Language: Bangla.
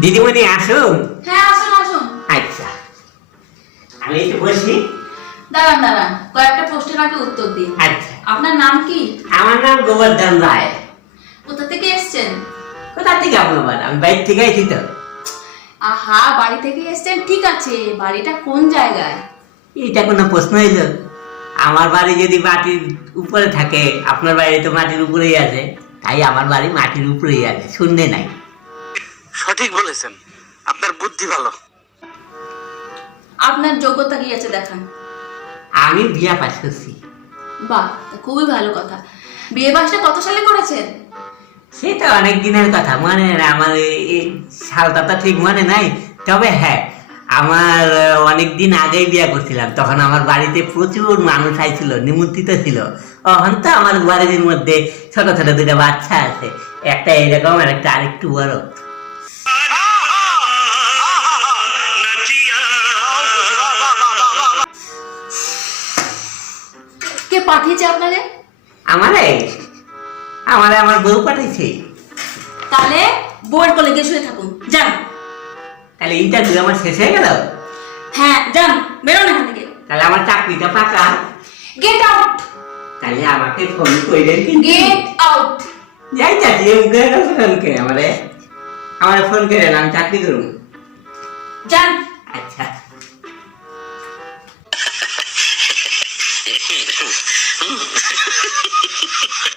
দিদিমণি আসুন। হ্যাঁ আসুন আসুন। আচ্ছা, আমি একটু বসি। দাঁড়ান দাঁড়ান, কয়েকটা প্রশ্নের আগে উত্তর দিন। আচ্ছা, আপনার নাম কি? আমার নাম গোবর্ধন রায়। কোথা থেকে এসেছেন? কোথা থেকে আপনার? আমি বাইরে থেকে আইছি তো। আহা, বাড়ি থেকে এসেছেন ঠিক আছে, বাড়িটা কোন জায়গায়? এটা কোনো প্রশ্ন হইল? আমার বাড়ি যদি মাটির উপরে থাকে, আপনার বাড়ি তো মাটির উপরেই আছে, তাই আমার বাড়ি মাটির উপরেই আছে, শূন্যে নাই। সঠিক বলেছেন, আপনার বুদ্ধি ভালো। আপনার যোগ্যতা কি আছে দেখান। আমি বিয়া পাস করছি। বাহ, তা খুবই ভালো কথা। বিয়ে বাসটা কত সালে করেছেন? সেটা অনেক দিনের কথা, মনে নেই আমার এই সালটা তো ঠিক মনে নাই। তবে হ্যাঁ, আমার অনেক দিন আগেই বিয়ে করছিলাম, তখন আমার বাড়িতে প্রচুর মানুষ আইছিল, নিমন্ত্রিত ছিল। তখন তো আমার বাড়ির মধ্যে ছোট ছোট দুটো বাচ্চা আছে, একটা এরকম আর একটা আরেকটু বড়। কে পাঠিয়েছে আপনাকে? আমারে আমারে আমার বউ পাঠাইছে। তাহলে বউয়ের কোলে গিয়ে শুয়ে থাকুন, যান। তাহলে ইন্টারভিউ আমার শেষ হয়ে গেল? হ্যাঁ যান, বেরোন এখান থেকে। তাহলে আমার চাকরিটা পাকা? Get out. তাহলে আমাকে ফোন কইলেন কি? Get out. যাই চাকরি আমারে ফোন করে আমি চাকরি করুন। যান।